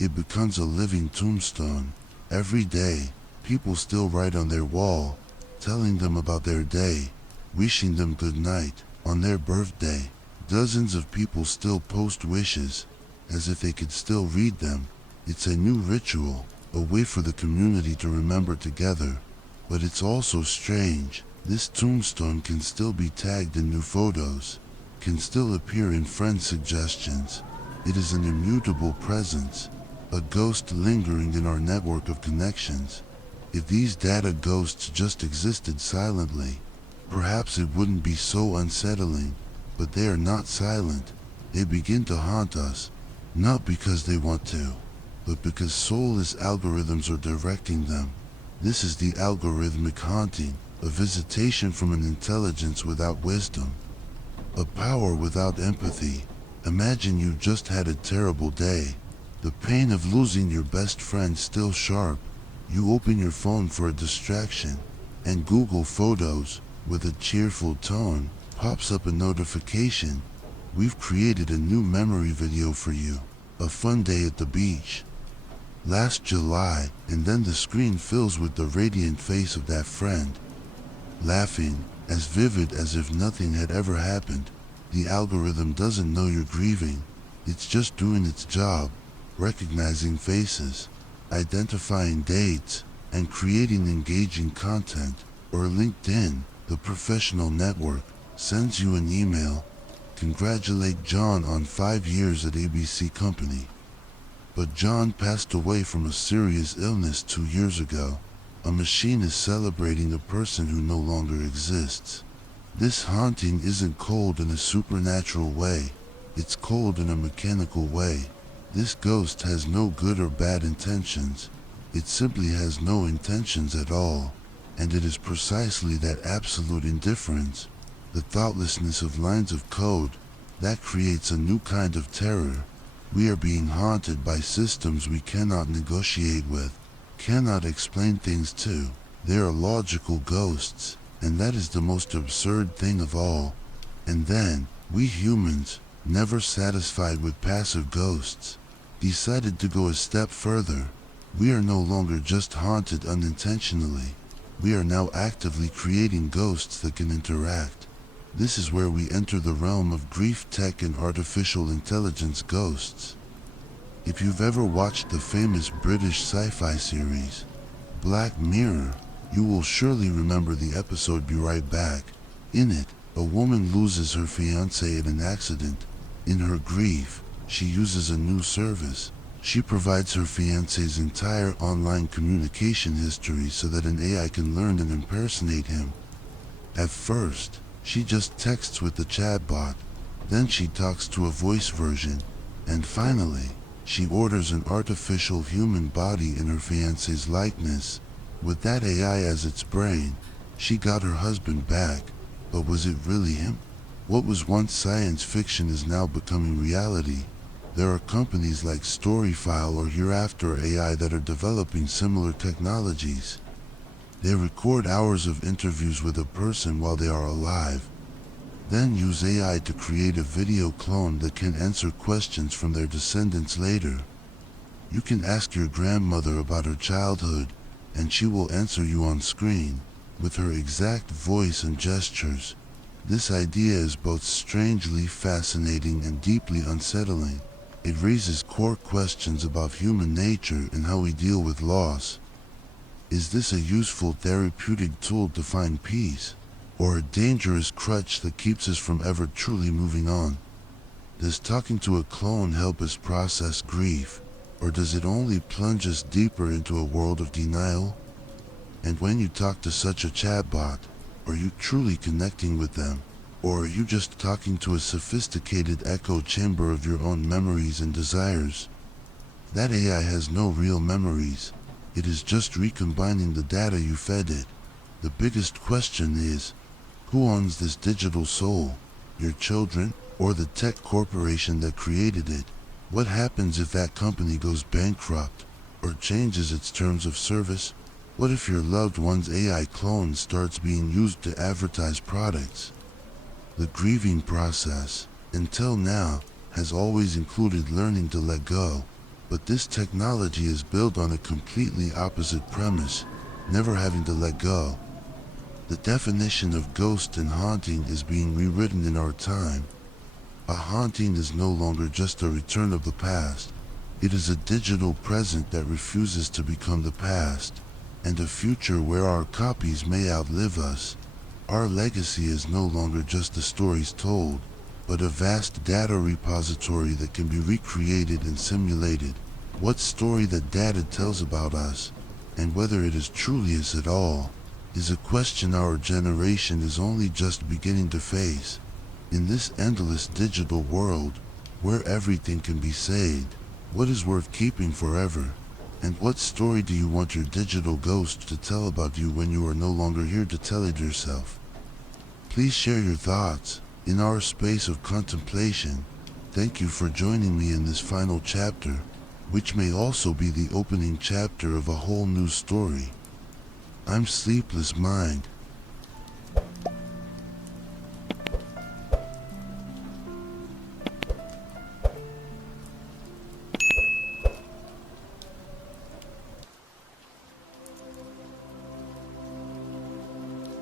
It becomes a living tombstone. Every day, people still write on their wall, telling them about their day, wishing them good night. On their birthday, dozens of people still post wishes, as if they could still read them. It's a new ritual, a way for the community to remember together. But it's also strange. This tombstone can still be tagged in new photos, can still appear in friend suggestions. It is an immutable presence, a ghost lingering in our network of connections. If these data ghosts just existed silently, perhaps it wouldn't be so unsettling. But they are not silent. They begin to haunt us, not because they want to, but because soulless algorithms are directing them. This is the algorithmic haunting, a visitation from an intelligence without wisdom, a power without empathy. Imagine you just had a terrible day. The pain of losing your best friend still sharp. You open your phone for a distraction, and Google Photos, with a cheerful tone, pops up a notification. We've created a new memory video for you. A fun day at the beach last July, and then the screen fills with the radiant face of that friend, laughing, as vivid as if nothing had ever happened. The algorithm doesn't know you're grieving. It's just doing its job, recognizing faces, identifying dates, and creating engaging content. Or LinkedIn, the professional network, sends you an email. Congratulate John on 5 years at ABC Company. But John passed away from a serious illness 2 years ago. A machine is celebrating a person who no longer exists. This haunting isn't cold in a supernatural way. It's cold in a mechanical way. This ghost has no good or bad intentions. It simply has no intentions at all. And it is precisely that absolute indifference, the thoughtlessness of lines of code, that creates a new kind of terror. We are being haunted by systems we cannot negotiate with, cannot explain things to. They are logical ghosts, and that is the most absurd thing of all. And then, we humans, never satisfied with passive ghosts, decided to go a step further. We are no longer just haunted unintentionally. We are now actively creating ghosts that can interact. This is where we enter the realm of grief tech and artificial intelligence ghosts. If you've ever watched the famous British sci-fi series, Black Mirror, you will surely remember the episode Be Right Back. In it, a woman loses her fiancé in an accident. In her grief, she uses a new service. She provides her fiancé's entire online communication history so that an AI can learn and impersonate him. At first, she just texts with the chatbot, then she talks to a voice version, and finally, she orders an artificial human body in her fiancé's likeness. With that AI as its brain, she got her husband back. But was it really him? What was once science fiction is now becoming reality. There are companies like Storyfile or Hereafter AI that are developing similar technologies. They record hours of interviews with a person while they are alive, then use AI to create a video clone that can answer questions from their descendants later. You can ask your grandmother about her childhood, and she will answer you on screen, with her exact voice and gestures. This idea is both strangely fascinating and deeply unsettling. It raises core questions about human nature and how we deal with loss. Is this a useful therapeutic tool to find peace, or a dangerous crutch that keeps us from ever truly moving on? Does talking to a clone help us process grief, or does it only plunge us deeper into a world of denial? And when you talk to such a chatbot, are you truly connecting with them? Or are you just talking to a sophisticated echo chamber of your own memories and desires? That AI has no real memories. It is just recombining the data you fed it. The biggest question is, who owns this digital soul? Your children, or the tech corporation that created it? What happens if that company goes bankrupt, or changes its terms of service? What if your loved one's AI clone starts being used to advertise products? The grieving process, until now, has always included learning to let go. But this technology is built on a completely opposite premise, never having to let go. The definition of ghost and haunting is being rewritten in our time. A haunting is no longer just a return of the past. It is a digital present that refuses to become the past, and a future where our copies may outlive us. Our legacy is no longer just the stories told, but a vast data repository that can be recreated and simulated. What story that data tells about us, and whether it is truly is at all, is a question our generation is only just beginning to face. In this endless digital world, where everything can be saved, what is worth keeping forever? And what story do you want your digital ghost to tell about you when you are no longer here to tell it yourself? Please share your thoughts in our space of contemplation. Thank you for joining me in this final chapter, which may also be the opening chapter of a whole new story. I'm Sleepless Mind.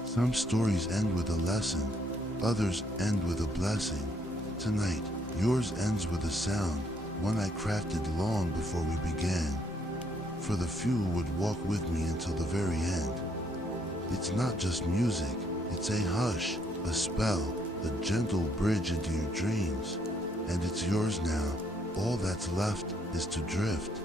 Some stories end with a lesson, others end with a blessing. Tonight, yours ends with a sound, one I crafted long before we began. For the few who would walk with me until the very end. It's not just music, it's a hush, a spell, a gentle bridge into your dreams. And it's yours now. All that's left is to drift.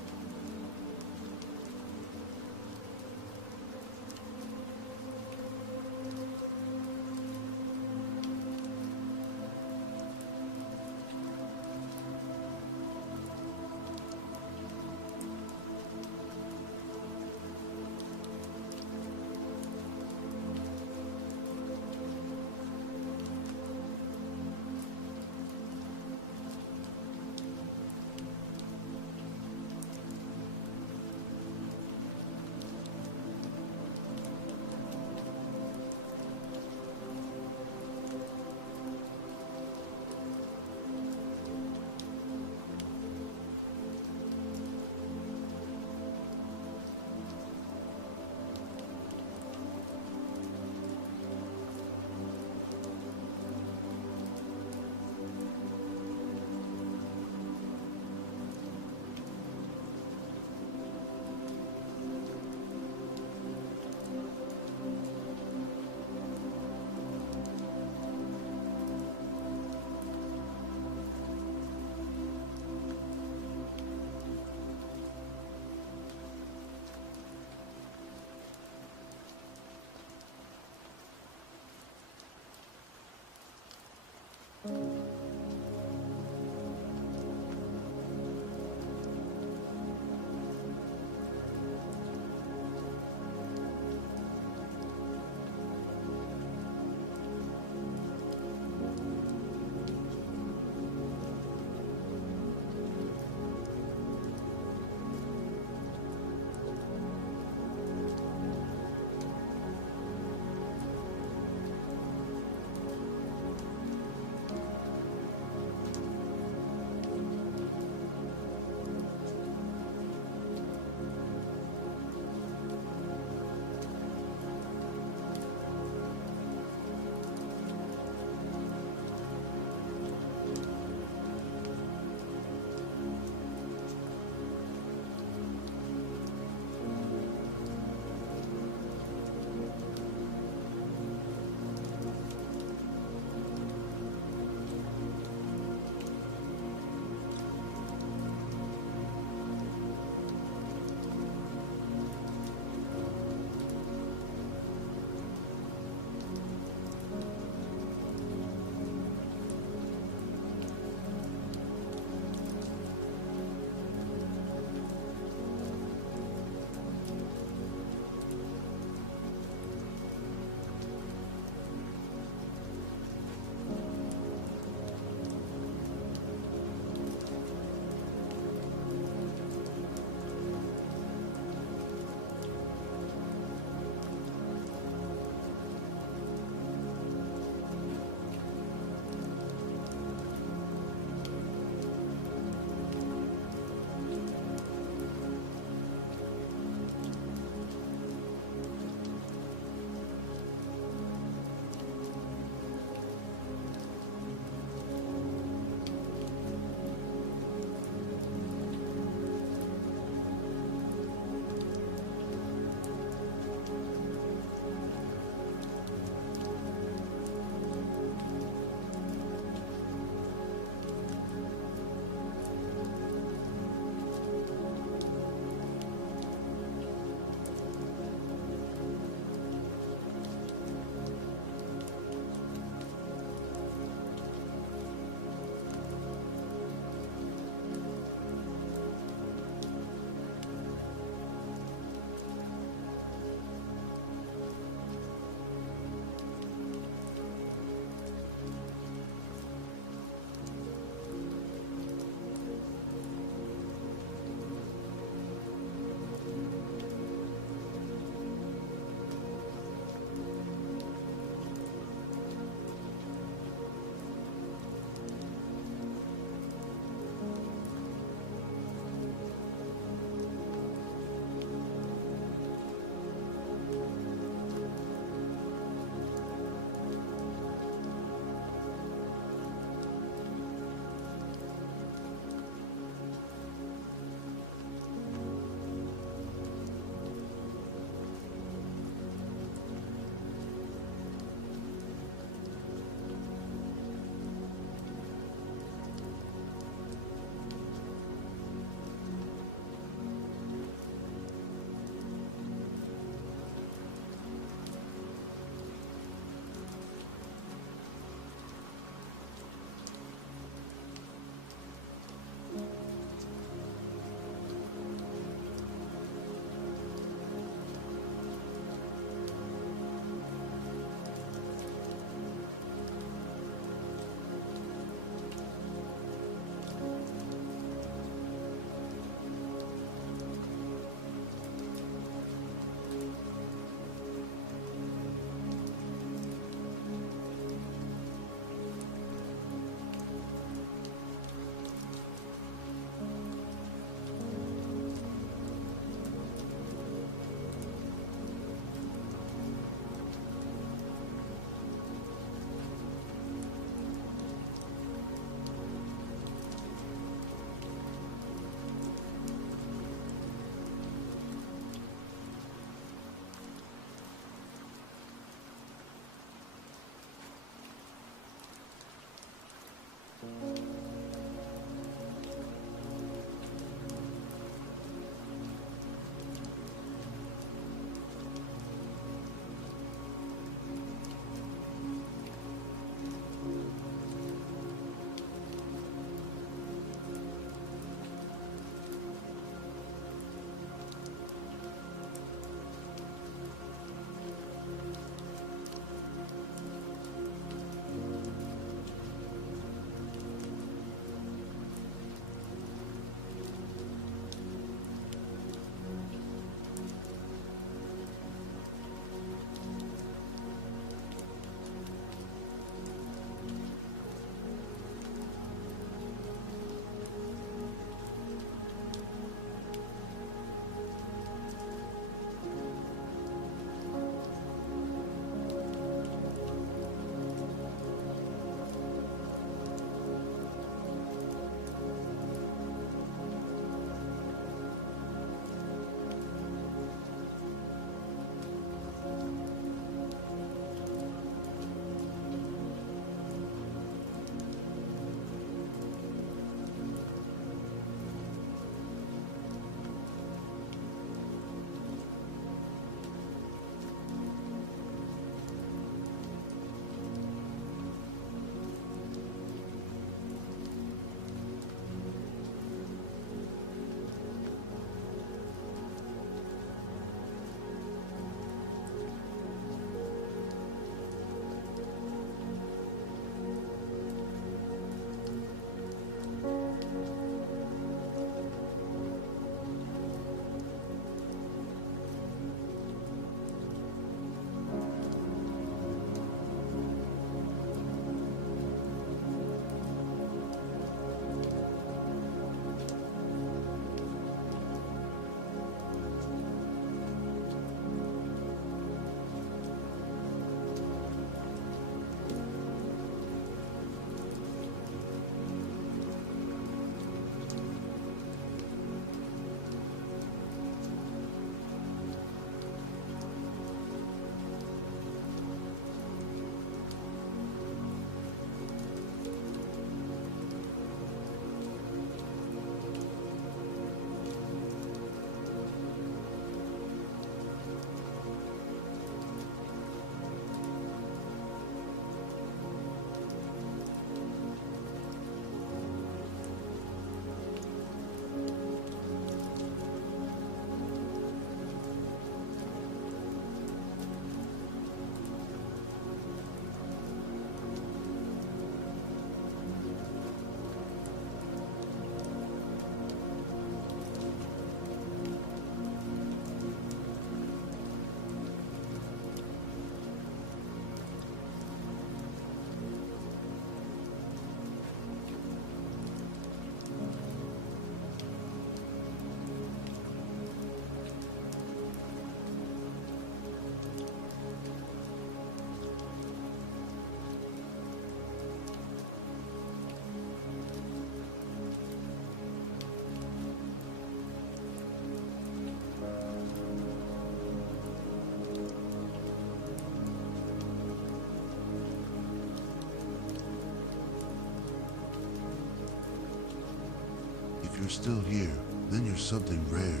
still here, then you're something rare.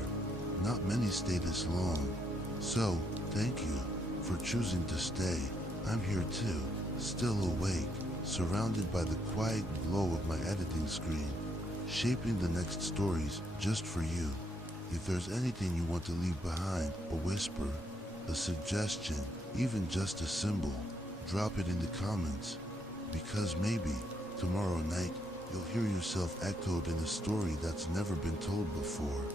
Not many stay this long. So, thank you for choosing to stay. I'm here too, still awake, surrounded by the quiet glow of my editing screen, shaping the next stories just for you. If there's anything you want to leave behind, a whisper, a suggestion, even just a symbol, drop it in the comments. Because maybe, tomorrow night, you'll hear yourself echoed in a story that's never been told before.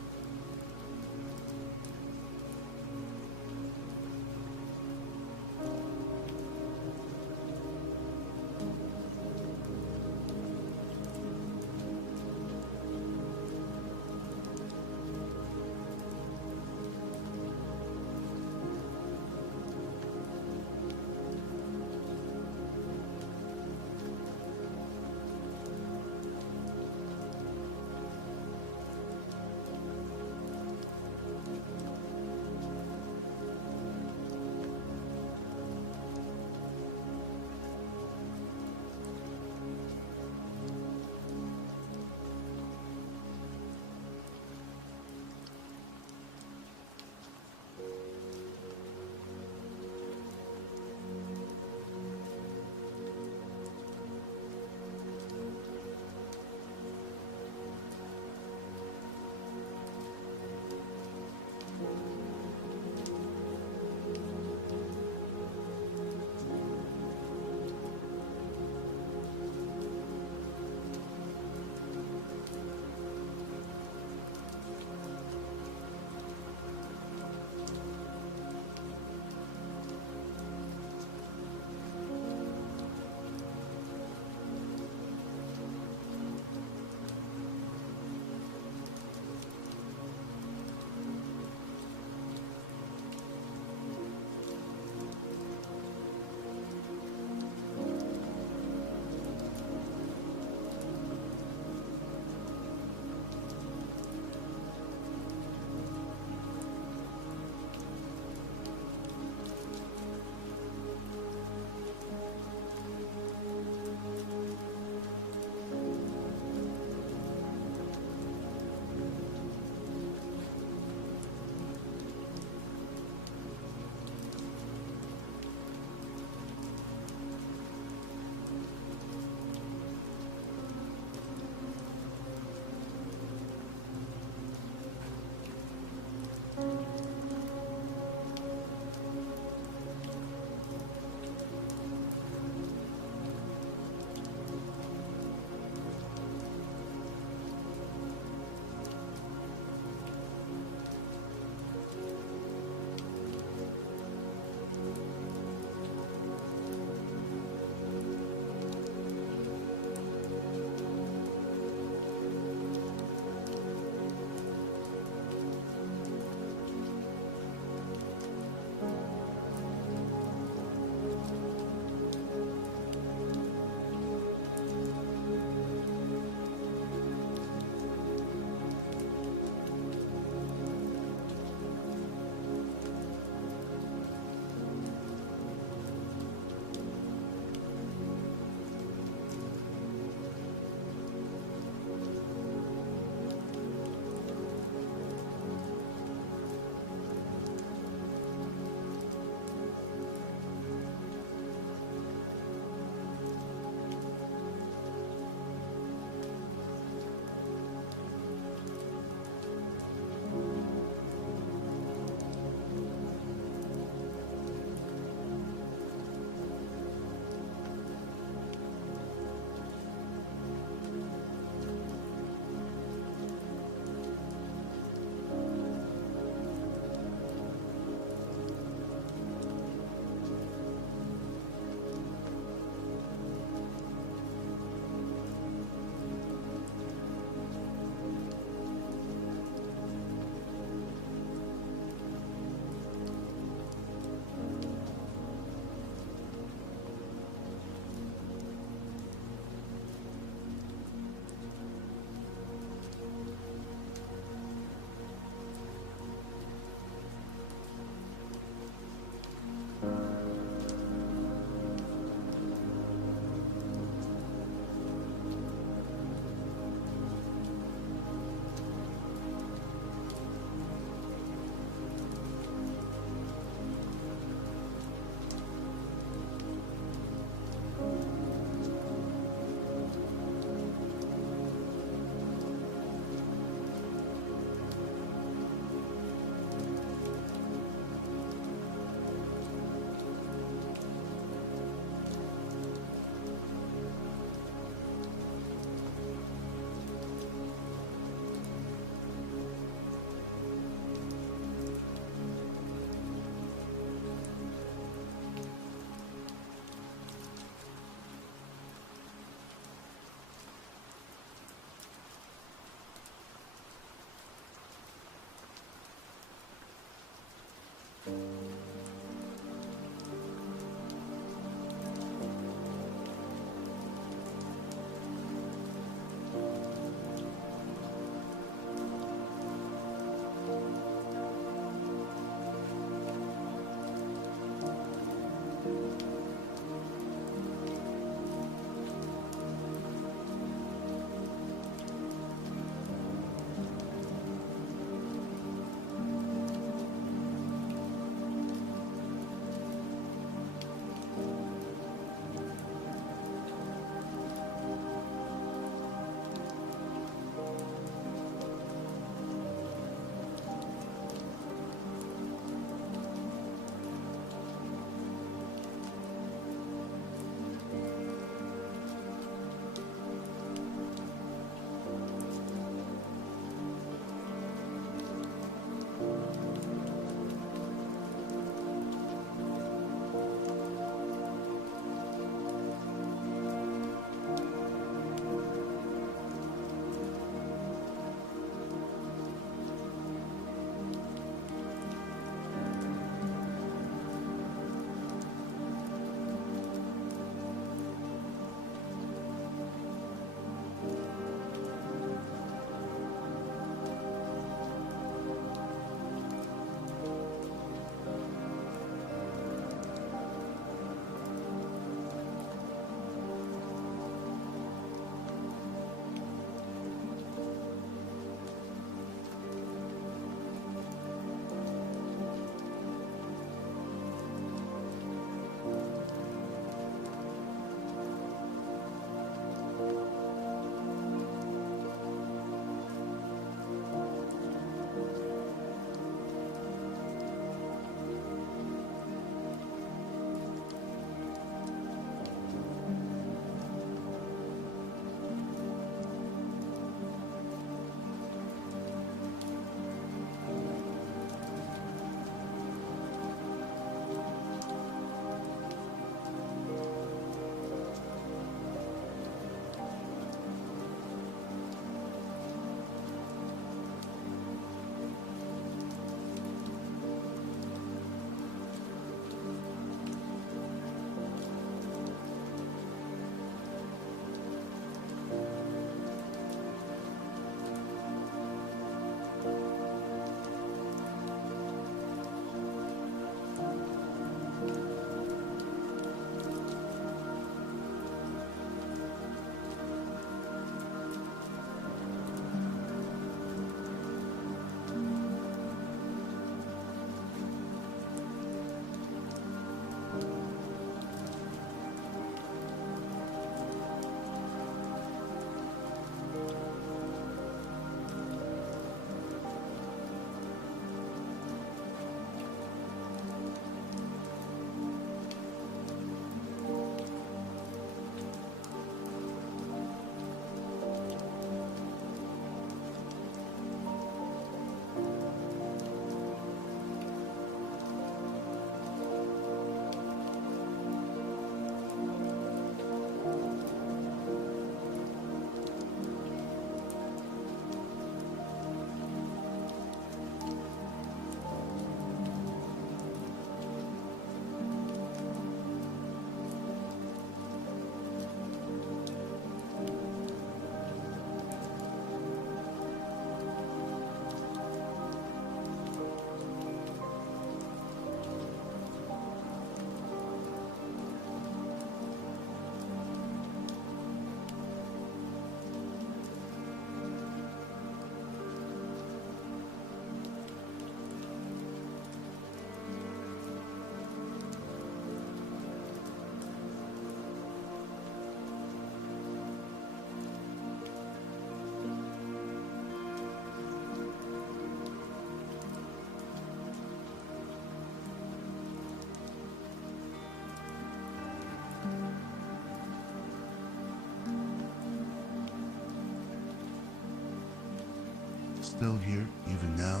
still here, even now?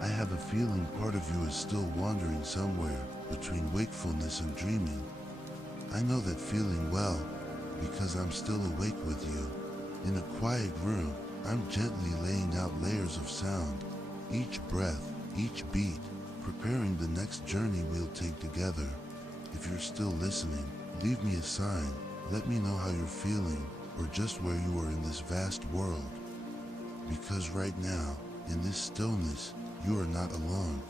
I have a feeling part of you is still wandering somewhere between wakefulness and dreaming. I know that feeling well because I'm still awake with you. In a quiet room, I'm gently laying out layers of sound, each breath, each beat, preparing the next journey we'll take together. If you're still listening, leave me a sign. Let me know how you're feeling or just where you are in this vast world. Because right now, in this stillness, you are not alone.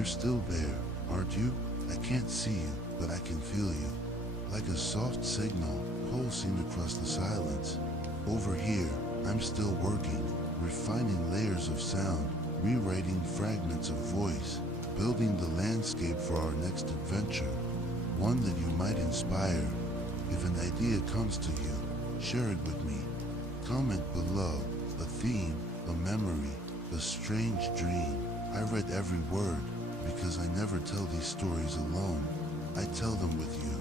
You're still there, aren't you? I can't see you, but I can feel you. Like a soft signal pulsing across the silence. Over here, I'm still working, refining layers of sound, rewriting fragments of voice, building the landscape for our next adventure. One that you might inspire. If an idea comes to you, share it with me. Comment below, a theme, a memory, a strange dream. I read every word, because I never tell these stories alone. I tell them with you.